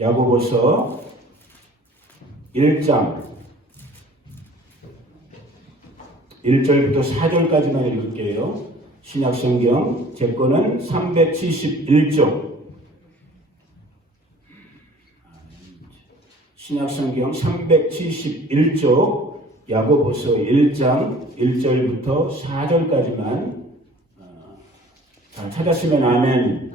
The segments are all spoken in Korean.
야고보서 1장 1절부터 4절까지만 읽을게요. 신약성경 제 거는 371쪽. 신약성경 371쪽 야고보서 1장 1절부터 4절까지만 잘 찾았으면 아멘.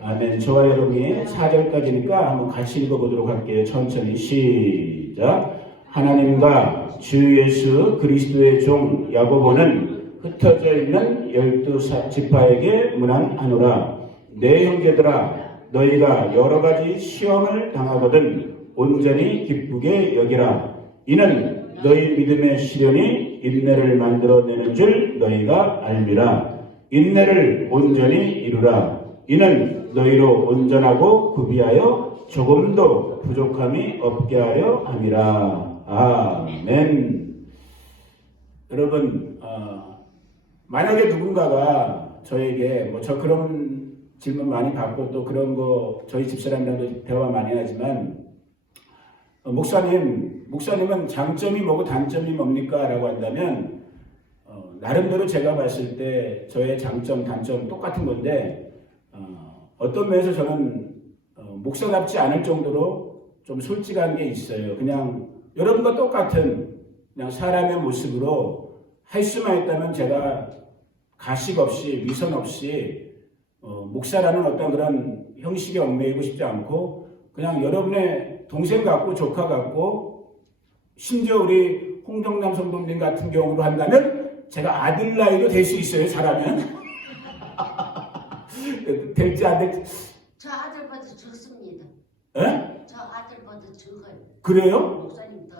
아멘. 저와 여러분이 4절까지니까 한번 같이 읽어보도록 할게요. 천천히 시작. 하나님과 주 예수 그리스도의 종 야고보는 흩어져 있는 12지파에게 문안하노라. 내 형제들아, 너희가 여러 가지 시험을 당하거든 온전히 기쁘게 여기라. 이는 너희 믿음의 시련이 인내를 만들어내는 줄 너희가 알미라. 인내를 온전히 이루라. 이는 너희로 온전하고 구비하여 조금도 부족함이 없게 하려 함이라. 아멘. 여러분, 만약에 누군가가 저에게 저 그런 질문 많이 받고 또 그런 거 저희 집사람이랑도 대화 많이 하지만 목사님은 장점이 뭐고 단점이 뭡니까? 라고 한다면 나름대로 제가 봤을 때 저의 장점, 단점 똑같은 건데 어떤 면에서 저는 목사답지 않을 정도로 좀 솔직한 게 있어요. 그냥 여러분과 똑같은 그냥 사람의 모습으로 할 수만 있다면 제가 가식 없이 위선 없이 목사라는 어떤 그런 형식에 얽매이고 싶지 않고 그냥 여러분의 동생 같고 조카 같고 심지어 우리 홍정남 성도님 같은 경우로 한다면 제가 아들 나이도 될 수 있어요. 잘하면. 될지 안 될지. 저 아들보다 적습니다. 에? 저 아들보다 적어요. 그래요? 목사님 더.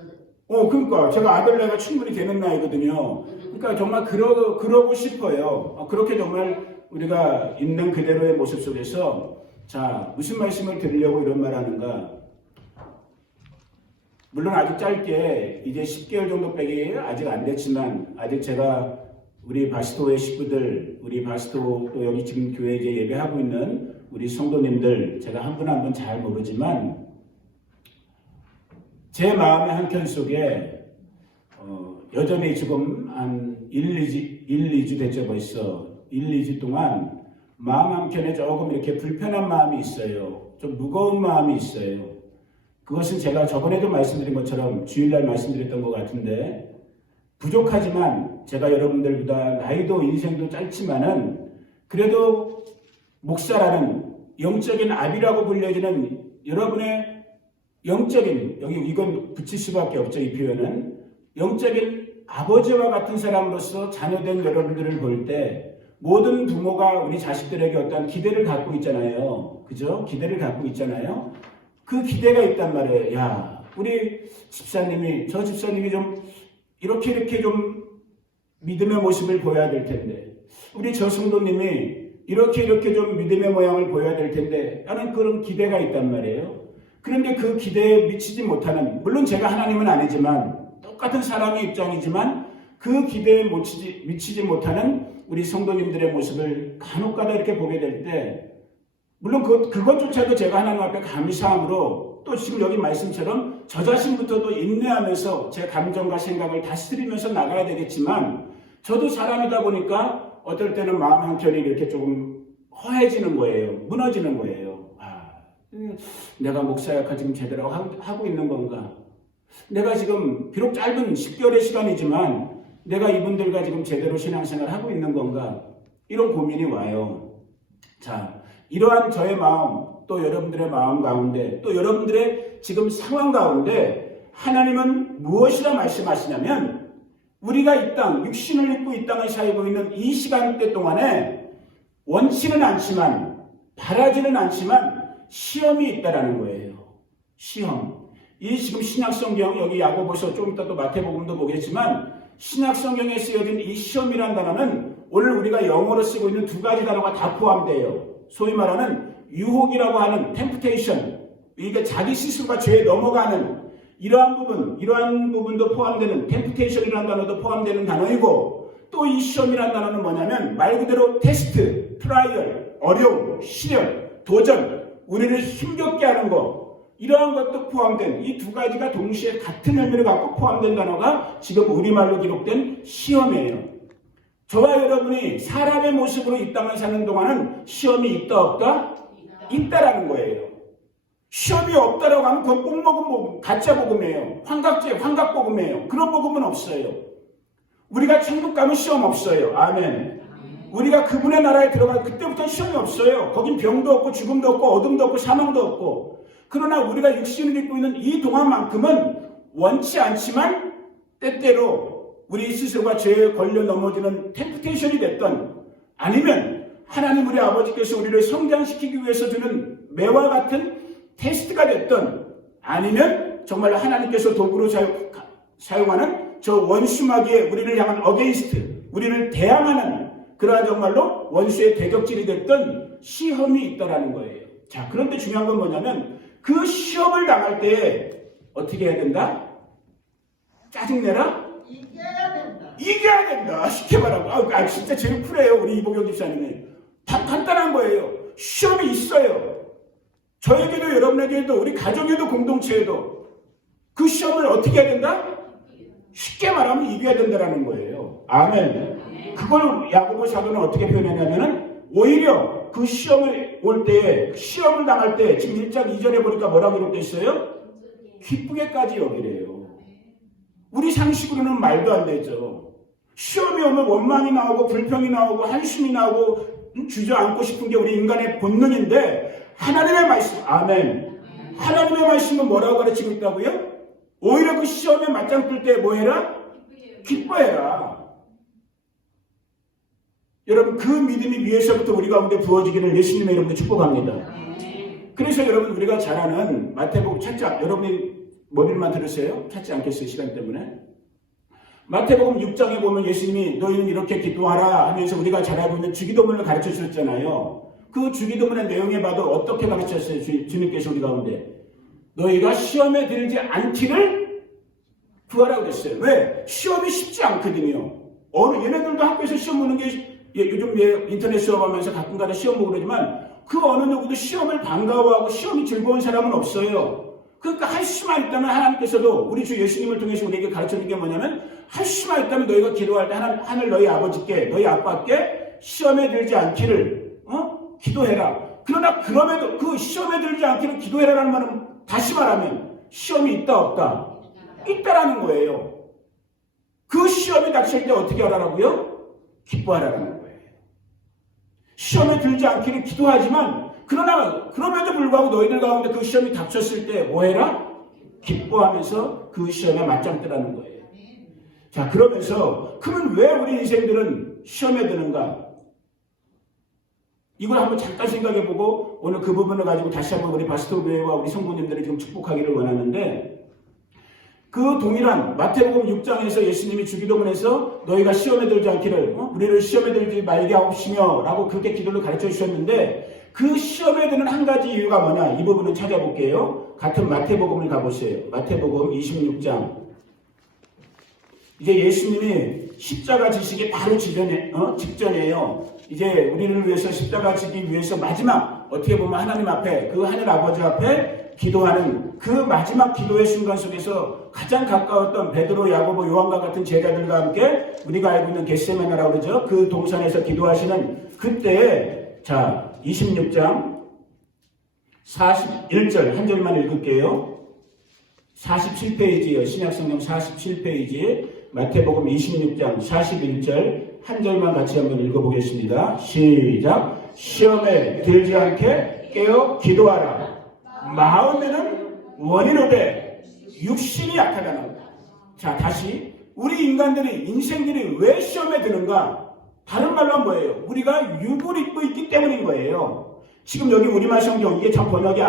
그러니까 제가 아들 나이가 충분히 되는 나이거든요. 그러니까 정말 그러고 싶어요. 그렇게 정말 우리가 있는 그대로의 모습 속에서 자 무슨 말씀을 드리려고 이런 말 하는가. 물론 아주 짧게 이제 10개월 정도밖에 아직 안 됐지만 아직 제가 우리 바스토의 식구들, 우리 바스토 또 여기 지금 교회에 이제 예배하고 있는 우리 성도님들 제가 한 분 한 분 잘 모르지만 제 마음의 한켠 속에 여전히 지금 한 2주 됐죠 벌써 2주 동안 마음 한켠에 조금 이렇게 불편한 마음이 있어요. 좀 무거운 마음이 있어요. 그것은 제가 저번에도 말씀드린 것처럼 주일날 말씀드렸던 것 같은데 부족하지만 제가 여러분들보다 나이도 인생도 짧지만은 그래도 목사라는 영적인 아비라고 불려지는 여러분의 영적인 여기 이건 붙일 수밖에 없죠. 이 표현은 영적인 아버지와 같은 사람으로서 자녀된 여러분들을 볼 때 모든 부모가 우리 자식들에게 어떤 기대를 갖고 있잖아요. 그죠? 기대를 갖고 있잖아요. 그 기대가 있단 말이에요. 야, 우리 저 집사님이 좀 이렇게 좀 믿음의 모습을 보여야 될 텐데, 우리 저 성도님이 이렇게 좀 믿음의 모양을 보여야 될 텐데, 라는 그런 기대가 있단 말이에요. 그런데 그 기대에 미치지 못하는, 물론 제가 하나님은 아니지만, 똑같은 사람의 입장이지만, 그 기대에 미치지 못하는 우리 성도님들의 모습을 간혹가다 이렇게 보게 될 때, 물론 그것조차도 제가 하나님 앞에 감사함으로 또 지금 여기 말씀처럼 저 자신부터도 인내하면서 제 감정과 생각을 다스리면서 나가야 되겠지만 저도 사람이다 보니까 어떨 때는 마음 한켠이 이렇게 조금 허해지는 거예요. 무너지는 거예요. 내가 목사 역할 지금 제대로 하고 있는 건가? 내가 지금 비록 짧은 10개월의 시간이지만 내가 이분들과 지금 제대로 신앙생활을 하고 있는 건가? 이런 고민이 와요. 자, 이러한 저의 마음, 또 여러분들의 마음 가운데, 또 여러분들의 지금 상황 가운데 하나님은 무엇이라 말씀하시냐면 우리가 이 땅, 육신을 입고 이 땅을 살고 있는 이 시간대 동안에 원치는 않지만, 바라지는 않지만 시험이 있다라는 거예요. 시험. 이 지금 신약성경, 여기 야고보서 좀 이따 또 마태복음도 보겠지만 신약성경에 쓰여진 이 시험이라는 단어는 오늘 우리가 영어로 쓰고 있는 두 가지 단어가 다 포함돼요. 소위 말하는 유혹이라고 하는 temptation, 이게 자기 스스로가 죄에 넘어가는 이러한 부분도 포함되는 temptation이라는 단어도 포함되는 단어이고 또 이 시험이라는 단어는 뭐냐면 말 그대로 테스트, 트라이얼, 어려움, 시련, 도전, 우리를 힘겹게 하는 거 이러한 것도 포함된 이 두 가지가 동시에 같은 의미를 갖고 포함된 단어가 지금 우리말로 기록된 시험이에요. 저와 여러분이 사람의 모습으로 이 땅을 사는 동안은 시험이 있다 없다? 있다라는 거예요. 시험이 없다라고 하면 그건 꼭 먹은 복음, 가짜 복음이에요. 환각 복음이에요. 그런 복음은 없어요. 우리가 천국 가면 시험 없어요. 아멘. 우리가 그분의 나라에 들어가면 그때부터 시험이 없어요. 거긴 병도 없고 죽음도 없고 어둠도 없고 사망도 없고. 그러나 우리가 육신을 입고 있는 이 동안만큼은 원치 않지만 때때로 우리 스스로가 죄에 걸려 넘어지는 템프테이션이 됐던, 아니면 하나님 우리 아버지께서 우리를 성장시키기 위해서 주는 매와 같은 테스트가 됐던, 아니면 정말 하나님께서 도구로 사용하는 저 원수마귀에 우리를 향한 어게인스트, 우리를 대항하는 그러한 정말로 원수의 대적질이 됐던 시험이 있다라는 거예요. 자, 그런데 중요한 건 뭐냐면 그 시험을 당할 때 어떻게 해야 된다? 짜증내라? 이겨야 된다. 쉽게 말하고. 진짜 제일 쿨해요. 우리 이보경 집사님이. 다 간단한 거예요. 시험이 있어요. 저에게도 여러분에게도 우리 가정에도 공동체에도 그 시험을 어떻게 해야 된다? 쉽게 말하면 이겨야 된다는 거예요. 아멘. 그걸 야고보 사도는 어떻게 표현했냐면은 오히려 그 시험을 올 때에, 시험을 당할 때, 지금 1장 2절에 보니까 뭐라고 기록되어 있어요? 기쁘게까지 여기래요. 우리 상식으로는 말도 안 되죠. 시험이 오면 원망이 나오고 불평이 나오고 한숨이 나오고 주저앉고 싶은 게 우리 인간의 본능인데, 하나님의 말씀, 아멘. 하나님의 말씀은 뭐라고 가르치고 있다고요? 오히려 그 시험에 맞짱 뜰 때 뭐 해라? 기뻐해라. 여러분, 그 믿음이 위에서부터 우리 가운데 부어지기를 예수님의 이름으로 축복합니다. 그래서 여러분, 우리가 잘 아는 마태복음 찾자, 여러분이 머리만 들으세요? 찾지 않겠어요? 시간 때문에. 마태복음 6장에 보면 예수님이 너희는 이렇게 기도하라 하면서 우리가 잘 알고 있는 주기도문을 가르쳐 주셨잖아요. 그 주기도문의 내용에 봐도 어떻게 가르쳤어요? 주님께서 우리 가운데 너희가 시험에 들지 않기를 구하라고 그랬어요. 왜? 시험이 쉽지 않거든요. 얘네들도 학교에서 시험 보는 게 요즘 인터넷 수업하면서 가끔가다 시험 보고 그러지만 그 어느 누구도 시험을 반가워하고 시험이 즐거운 사람은 없어요. 그러니까 할 수만 있다면 하나님께서도 우리 주 예수님을 통해서 우리에게 가르쳐준 게 뭐냐면, 할 수만 있다면 너희가 기도할 때 하늘 너희 아버지께, 너희 아빠께 시험에 들지 않기를 기도해라. 그러나 그럼에도 그 시험에 들지 않기를 기도해라라는 말은 다시 말하면 시험이 있다 없다? 있다라는 거예요. 그 시험이 닥칠 때 어떻게 하라고요? 기뻐하라는 거예요. 시험에 들지 않기를 기도하지만, 그러나 그럼에도 불구하고 너희들 가운데 그 시험이 닥쳤을 때 뭐해라? 기뻐하면서 그 시험에 맞짱 뜨라는 거예요. 자, 그러면서 그러면 왜 우리 인생들은 시험에 드는가? 이걸 한번 잠깐 생각해보고 오늘 그 부분을 가지고 다시 한번 우리 바스토 교회와 우리 성도님들이 좀 축복하기를 원하는데, 그 동일한 마태복음 6장에서 예수님이 주기도문에서 너희가 시험에 들지 않기를, 우리를 시험에 들지 말게 하옵시며 라고 그렇게 기도를 가르쳐 주셨는데, 그 시험에 드는 한 가지 이유가 뭐냐? 이 부분을 찾아볼게요. 같은 마태복음을 가보세요. 마태복음 26장. 이제 예수님이 십자가 지시기 바로 직전이에요. 이제 우리를 위해서 십자가 지기 위해서 마지막, 어떻게 보면 하나님 앞에, 그 하늘 아버지 앞에 기도하는 그 마지막 기도의 순간 속에서 가장 가까웠던 베드로, 야고보, 요한과 같은 제자들과 함께 우리가 알고 있는 겟세마네라고 그러죠. 그 동산에서 기도하시는 그때에, 자, 26장 41절 한 절만 읽을게요. 47페이지요. 신약성경 47페이지 마태복음 26장 41절 한 절만 같이 한번 읽어보겠습니다. 시작. 시험에 들지 않게 깨어 기도하라. 마음에는 원이로되 육신이 약하다는 거다. 자, 다시 우리 인간들이, 인생들이 왜 시험에 드는가? 다른 말로 하면 뭐예요? 우리가 육을 입고 있기 때문인 거예요. 지금 여기 우리말 성경, 이게 참 번역이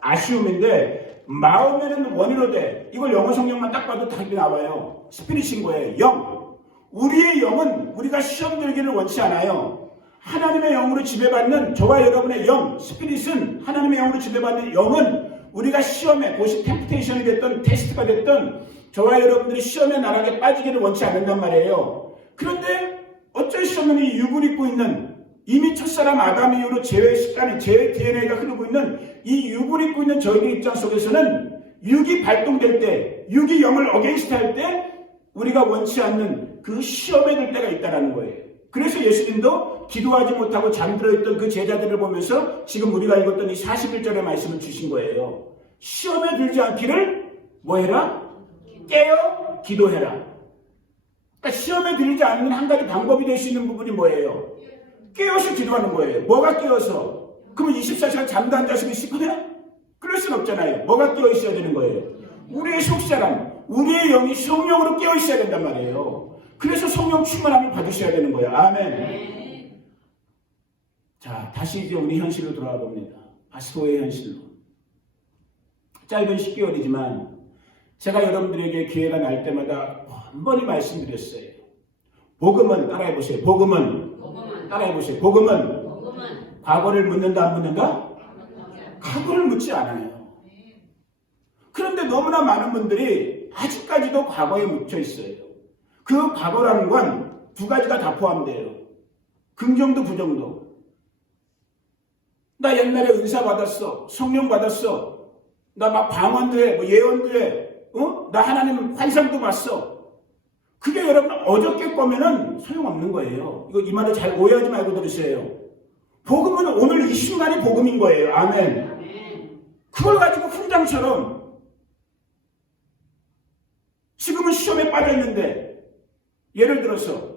아쉬움인데, 마음에는 원이로되, 이걸 영어 성경만 딱 봐도 답이 나와요. 스피릿인 거예요. 영. 우리의 영은 우리가 시험 들기를 원치 않아요. 하나님의 영으로 지배받는 저와 여러분의 영, 스피릿은 하나님의 영으로 지배받는 영은 우리가 시험에, 그것이 템프테이션이 됐던 테스트가 됐던 저와 여러분들이 시험의 나락에 빠지기를 원치 않는단 말이에요. 그런데 어쩔 수 없는 이 육을 입고 있는 이미 첫사람 아담 이후로 죄의 습관이 죄의 DNA가 흐르고 있는 이 육을 입고 있는 저희들 입장 속에서는 육이 발동될 때, 육이 영을 어게인스트 할 때 우리가 원치 않는 그 시험에 들 때가 있다는 거예요. 그래서 예수님도 기도하지 못하고 잠들어 있던 그 제자들을 보면서 지금 우리가 읽었던 이 41절의 말씀을 주신 거예요. 시험에 들지 않기를 뭐 해라? 깨어 기도해라. 그러니까 시험에 들지 않는 한 가지 방법이 될 수 있는 부분이 뭐예요? 깨어서 기도하는 거예요. 뭐가 깨어서? 그러면 24시간 잠도 안 자시고 싶어요? 그럴 순 없잖아요. 뭐가 깨어 있어야 되는 거예요? 우리의 속사람, 우리의 영이 성령으로 깨어 있어야 된단 말이에요. 그래서 성령 충만함을 받으셔야 되는 거예요. 아멘. 자, 다시 이제 우리 현실로 돌아가 봅니다. 바스토의 현실로. 짧은 10개월이지만 제가 여러분들에게 기회가 날 때마다 번번이 말씀드렸어요. 복음은 따라해보세요. 복음은 따라해보세요. 복음은 과거를 묻는다 안 묻는다? 과거를 묻지 않아요. 그런데 너무나 많은 분들이 아직까지도 과거에 묻혀 있어요. 그 과거라는 건 두 가지가 다 포함돼요. 긍정도 부정도. 나 옛날에 은사 받았어. 성령 받았어. 나 막 방언도 해. 뭐 예언도 해. 나 하나님 환상도 봤어. 그게 여러분 어저께 거면은 소용없는 거예요. 이거 이 말을 잘 오해하지 말고 들으세요. 복음은 오늘 이 순간이 복음인 거예요. 아멘. 그걸 가지고 훈장처럼 지금은 시험에 빠져 있는데 예를 들어서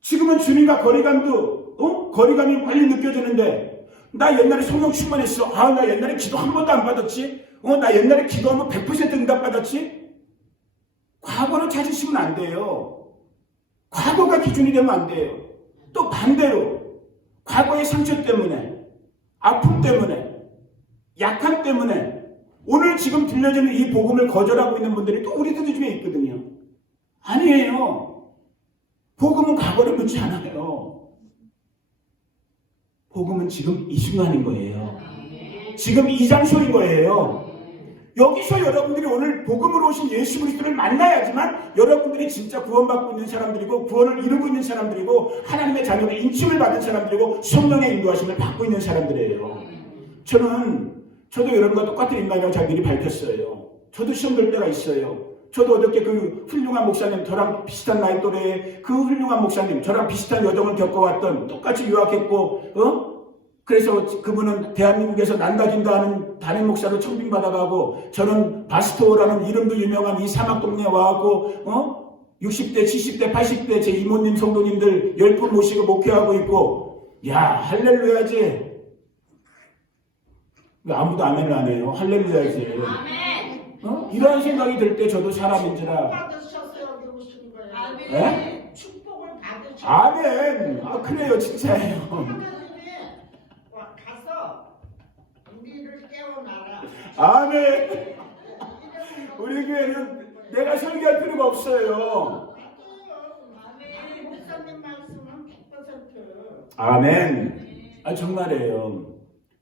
지금은 주님과 거리감이 빨리 느껴지는데 나 옛날에 성령 충만했어. 나 옛날에 기도 한 번도 안 받았지. 나 옛날에 기도하면 100% 응답 받았지. 과거를 찾으시면 안 돼요. 과거가 기준이 되면 안 돼요. 또 반대로 과거의 상처 때문에, 아픔 때문에, 약함 때문에 오늘 지금 들려지는 이 복음을 거절하고 있는 분들이 또 우리들 중에 있거든요. 아니에요. 복음은 과거를 묻지 않아요. 복음은 지금 이 순간인 거예요. 지금 이 장소인 거예요. 여기서 여러분들이 오늘 복음으로 오신 예수 그리스도를 만나야지만 여러분들이 진짜 구원받고 있는 사람들이고 구원을 이루고 있는 사람들이고 하나님의 자녀로 인침을 받은 사람들이고 성령의 인도하심을 받고 있는 사람들이에요. 저도 여러분과 똑같은 인간이라고 잘 미리 밝혔어요. 저도 시험 들 때가 있어요. 저도 어저께 그 훌륭한 목사님, 저랑 비슷한 나이 또래의 그 훌륭한 목사님, 저랑 비슷한 여정을 겪어왔던, 똑같이 유학했고, 그래서 그분은 대한민국에서 난다긴다 하는 담임 목사로 청빙받아가고, 저는 바스토라는 이름도 유명한 이 사막 동네에 와갖고, 60대, 70대, 80대 제 이모님, 성도님들 10분 모시고 목회하고 있고, 야, 할렐루야지. 왜 아무도 아멘을 안 해요? 할렐루야지. 이런 생각이 들 때 저도 사람인지라. 받으셨어요. 그러신 거예요. 네? 축복을 받으셨어요. 아멘. 그래요, 진짜예요. 하나님이 가서 우리를 깨워놔라. 아멘. 우리 교회는 내가 설교할 필요가 없어요. 아멘. 목사님 말씀은 100%. 아멘. 정말이에요.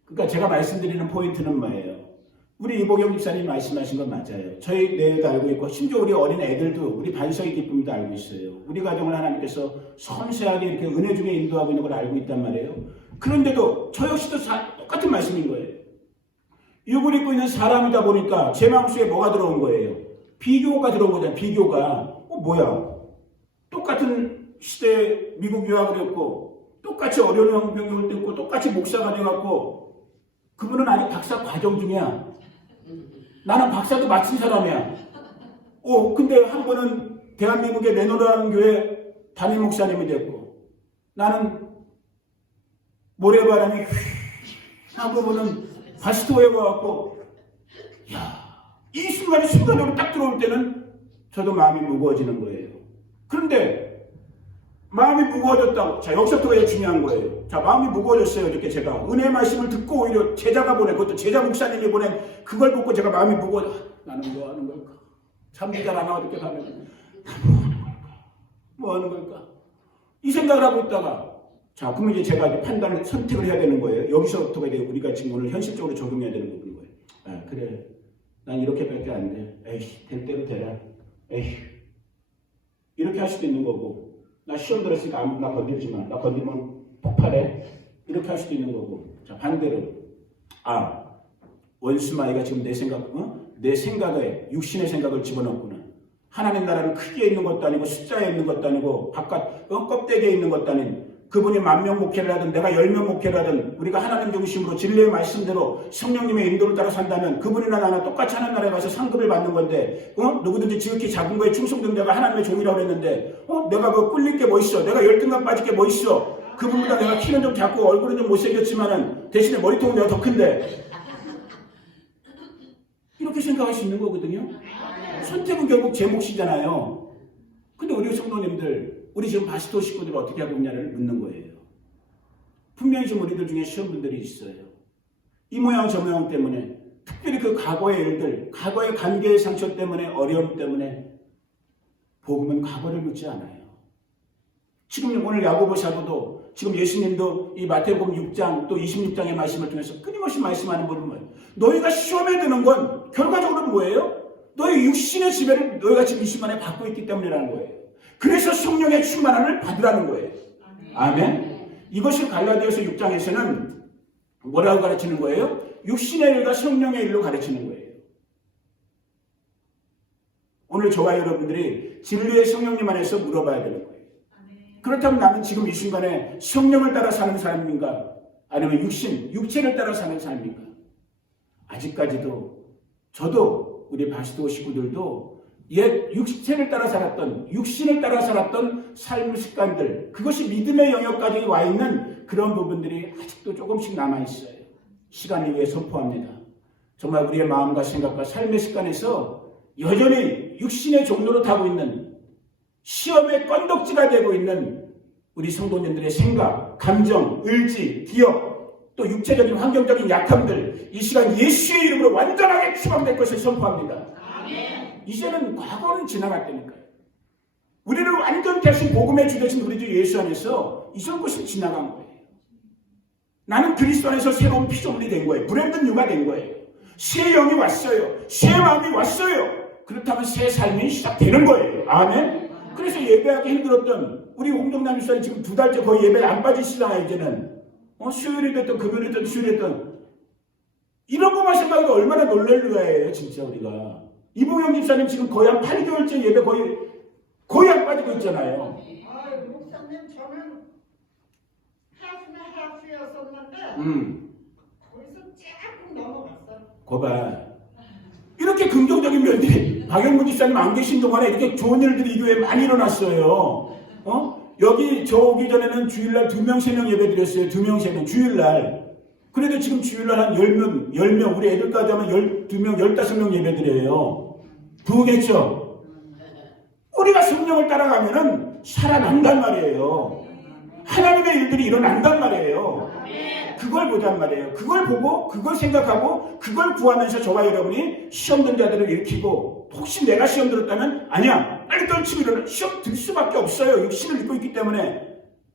그러니까 제가 말씀드리는 포인트는 뭐예요? 우리 이보경 집사님 말씀하신 건 맞아요. 저희 내도 알고 있고 심지어 우리 어린 애들도 우리 반석의 기쁨도 알고 있어요. 우리 가정을 하나님께서 섬세하게 이렇게 은혜 중에 인도하고 있는 걸 알고 있단 말이에요. 그런데도 저 역시도 똑같은 말씀인 거예요. 육을 입고 있는 사람이다 보니까 제 마음속에 뭐가 들어온 거예요? 비교가 들어온 거잖아요. 비교가. 뭐야? 똑같은 시대에 미국 유학을 했고 똑같이 어려운 형병을 듣고 똑같이 목사가 돼갖고 그분은 아직 박사 과정 중이야. 나는 박사도 마친 사람이야. 근데 한 번은 대한민국의 레노라는 교회 담임 목사님이 됐고 나는 모래바람이 휙 하고 보는 바스토에 와갖고 이 순간적으로 딱 들어올 때는 저도 마음이 무거워지는 거예요. 그런데 마음이 무거워졌다고. 자, 여기서부터가 중요한 거예요. 자, 마음이 무거워졌어요. 이렇게 제가 은혜 말씀을 듣고 오히려 제자가 보낸 그것도 제자 목사님이 보낸 그걸 보고 제가 마음이 나는 뭐 하는 걸까? 잠도 잘 안 와도 이렇게 가면 뭐 하는 걸까? 이 생각을 하고 있다가 자, 그러면 이제 제가 이제 판단을 선택을 해야 되는 거예요. 여기서부터가 이제 우리가 지금 오늘 현실적으로 적용해야 되는 부분인 거예요. 그래. 난 이렇게밖에 안 돼. 에이, 될 대로 되라. 에이. 이렇게 할 수도 있는 거고. 나 시험 들었으니까 아무나 건들지 마. 나 건들면 폭발해. 이렇게 할 수도 있는 거고. 자, 반대로. 원수마이가 지금 내 생각에 육신의 생각을 집어넣구나. 하나님 나라는 크기에 있는 것도 아니고 숫자에 있는 것도 아니고 바깥 껍데기에 있는 것도 아닌 그분이 10,000명 목회를 하든 내가 10명 목회를 하든 우리가 하나님 중심으로 진리의 말씀대로 성령님의 인도를 따라 산다면 그분이나 나나 똑같이 하나님 나라에 가서 상급을 받는 건데 누구든지 지극히 작은 거에 충성된 자가 하나님의 종이라고 그랬는데 내가 꿀릴 게 뭐 있어? 내가 열등감 빠질 게 뭐 있어? 그분보다 내가 키는 좀 작고 얼굴은 좀 못생겼지만은 대신에 머리통은 내가 더 큰데 이렇게 생각할 수 있는 거거든요. 선택은 결국 제 몫이잖아요. 근데 우리 성도님들, 우리 지금 바스토 식구들 어떻게 하고 있냐를 묻는 거예요. 분명히 지금 우리들 중에 시험분들이 있어요. 이 모양 저 모양 때문에, 특별히 그 과거의 일들, 과거의 관계의 상처 때문에, 어려움 때문에 복음은 과거를 묻지 않아요. 지금 오늘 야고보 사도도 지금 예수님도 이 마태복음 6장 또 26장의 말씀을 통해서 끊임없이 말씀하는 부분은 뭐예요? 너희가 시험에 드는 건 결과적으로는 뭐예요? 너희 육신의 지배를 너희가 지금 이 시간에 받고 있기 때문이라는 거예요. 그래서 성령의 충만함을 받으라는 거예요. 아멘. 이것을 갈라디아서 6장에서는 뭐라고 가르치는 거예요? 육신의 일과 성령의 일로 가르치는 거예요. 오늘 저와 여러분들이 진리의 성령님 안에서 물어봐야 되는 거예요. 그렇다면 나는 지금 이 순간에 성령을 따라 사는 사람인가? 아니면 육체를 따라 사는 사람인가? 아직까지도 저도 우리 바스도 식구들도 옛 육신을 따라 살았던 삶의 습관들, 그것이 믿음의 영역까지 와 있는 그런 부분들이 아직도 조금씩 남아있어요. 시간을 위해 선포합니다. 정말 우리의 마음과 생각과 삶의 습관에서 여전히 육신의 종로로 타고 있는 시험의 건덕지가 되고 있는 우리 성도님들의 생각, 감정, 의지, 기억, 또 육체적인 환경적인 약함들 이 시간 예수의 이름으로 완전하게 추방될 것을 선포합니다. 아멘. 이제는 과거는 지나갔다니까요. 우리를 완전히 하신 복음의 주 되신 우리 주 예수 안에서 이전 것은 지나간 거예요. 나는 그리스도 안에서 새로운 피조물이 된 거예요. 브랜드 뉴가 된 거예요. 새 영이 왔어요. 새 마음이 왔어요. 그렇다면 새 삶이 시작되는 거예요. 아멘. 그래서 예배하기 힘들었던 우리 홍정남 목사님 지금 2달째 거의 예배를 안 빠지시잖아요. 이제는 수요일이 됐든 금요일이 됐든 수요일이 됐든 이런 것만 생각해도 얼마나 놀랄 거예요. 진짜 우리가 이봉영 집사님 지금 거의 한 8개월째 예배 거의 안 빠지고 있잖아요. 목사님 저는 하프였었는데 거기서 조금 넘어갔어요. 거봐. 이렇게 긍정적인 면들이 박영문 집사님 안 계신 동안에 이렇게 좋은 일들이 이 교회에 많이 일어났어요. 여기 저 오기 전에는 주일날 2명, 3명 예배 드렸어요. 2명, 3명 주일날. 그래도 지금 주일날 한 10명, 우리 애들까지 하면 12명, 15명 예배 드려요. 부흥했죠? 우리가 성령을 따라가면은 살아난단 말이에요. 하나님의 일들이 일어난단 말이에요. 그걸 보단 말이에요. 그걸 보고, 그걸 생각하고, 그걸 구하면서 저와 여러분이 시험 든 자들을 일으키고, 혹시 내가 시험 들었다면, 아니야, 빨리 떨치고 일어나. 시험 들 수밖에 없어요. 육신을 입고 있기 때문에.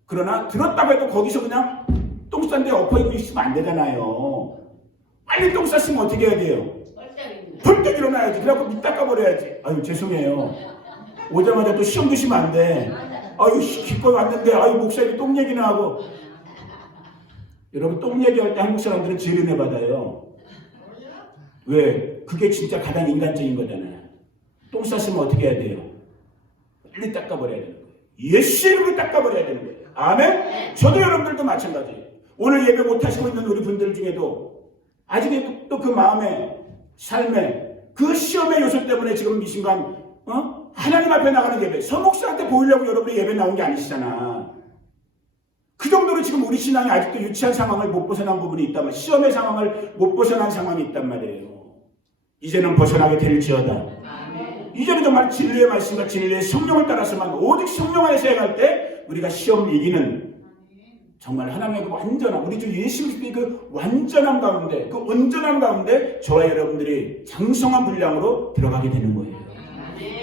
그러나, 들었다고 해도 거기서 그냥 똥 싼 데 엎어있고 있으면 안 되잖아요. 빨리 똥 쌌으면 어떻게 해야 돼요? 벌떡 일어나야지. 그래갖고 밑 닦아버려야지. 아유, 죄송해요. 오자마자 또 시험 드시면 안 돼. 아유, 기껏 왔는데, 아유, 목사님이 똥 얘기나 하고. 여러분 똥 얘기할 때 한국 사람들은 제일 은혜 받아요. 왜? 그게 진짜 가장 인간적인 거잖아요. 똥 쌌으면 어떻게 해야 돼요? 빨리 닦아버려야 되는 거예요. 예수의 이름으로 닦아버려야 되는 거예요. 아멘? 저도 여러분들도 마찬가지예요. 오늘 예배 못하시고 있는 우리 분들 중에도 아직도 또 그 마음에 삶에 그 시험의 요소 때문에 지금 이 순간 하나님 앞에 나가는 예배 서목사한테 보이려고 여러분이 예배 나온 게 아니시잖아. 그 정도로 지금 우리 신앙이 아직도 유치한 상황을 못 벗어난 부분이 있단 말이에요. 시험의 상황을 못 벗어난 상황이 있단 말이에요. 이제는 벗어나게 될지어다. 이제는 정말 진리의 말씀과 진리의 성령을 따라서만 오직 성령 안에서 행할 때 우리가 시험 이기는 정말 하나님의 그 완전함, 우리 주 예수 그리스도의 그 완전함 가운데, 그 온전함 가운데 저와 여러분들이 장성한 분량으로 들어가게 되는 거예요.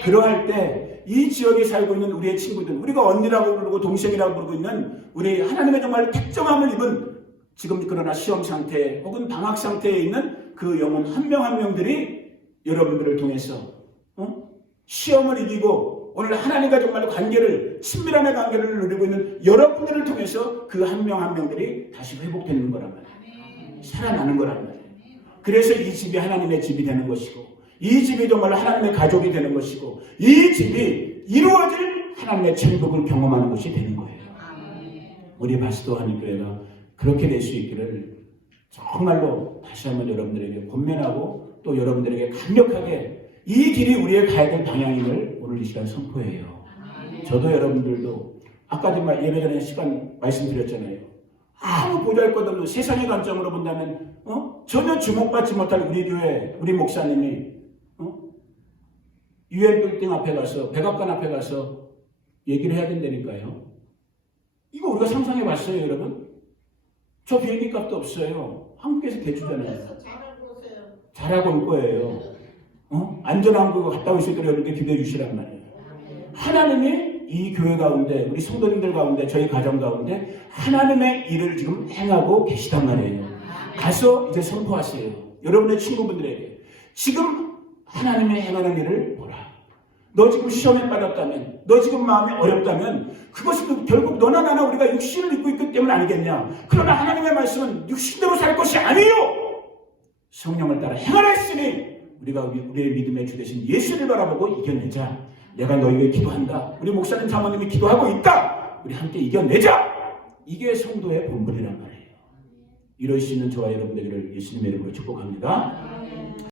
그러할 때 이 지역에 살고 있는 우리의 친구들, 우리가 언니라고 부르고 동생이라고 부르고 있는 우리 하나님의 정말 특정함을 입은 지금 그러나 시험 상태 혹은 방학 상태에 있는 그 영혼 한 명 한 명들이 여러분들을 통해서 시험을 이기고 오늘 하나님과 정말로 관계를, 친밀함의 관계를 누리고 있는 여러분들을 통해서 그 한 명 한 명들이 다시 회복되는 거란 말이에요. 살아나는 거란 말이에요. 그래서 이 집이 하나님의 집이 되는 것이고, 이 집이 정말로 하나님의 가족이 되는 것이고, 이 집이 이루어질 하나님의 천국을 경험하는 것이 되는 거예요. 우리 바스도하는 교회가 그렇게 될 수 있기를 정말로 다시 한번 여러분들에게 권면하고 또 여러분들에게 강력하게 이 길이 우리의 가야 될 방향임을 오늘 이 시간 선포해요. 저도 여러분들도 아까 예배 전에 시간 말씀드렸잖아요. 아무 보잘것없는 세상의 관점으로 본다면 전혀 주목받지 못할 우리 교회, 우리 목사님이 UN 빌딩 앞에 가서, 백악관 앞에 가서 얘기를 해야 된다니까요. 이거 우리가 상상해 봤어요, 여러분? 저 비행기 값도 없어요. 한국에서 대주잖아요. 잘하고 오세요. 잘하고 올 거예요. 안전한 곳 갔다 올 수 있도록 여러분들 기도해 주시란 말이에요. 하나님이 이 교회 가운데, 우리 성도님들 가운데, 저희 가정 가운데 하나님의 일을 지금 행하고 계시단 말이에요. 가서 이제 선포하세요. 여러분의 친구분들에게 지금 하나님의 행하는 일을 보라. 너 지금 시험에 빠졌다면, 너 지금 마음이 어렵다면 그것은 결국 너나 나나 우리가 육신을 입고 있기 때문 아니겠냐. 그러나 하나님의 말씀은 육신대로 살 것이 아니요, 성령을 따라 행하라 했으니 우리가 우리의 믿음의 주 되신 예수를 바라보고 이겨내자. 내가 너에게 기도한다. 우리 목사님 사모님이 기도하고 있다. 우리 함께 이겨내자. 이게 성도의 본분이란 말이에요. 이럴 수 있는 저와 여러분들을 예수님의 이름으로 축복합니다.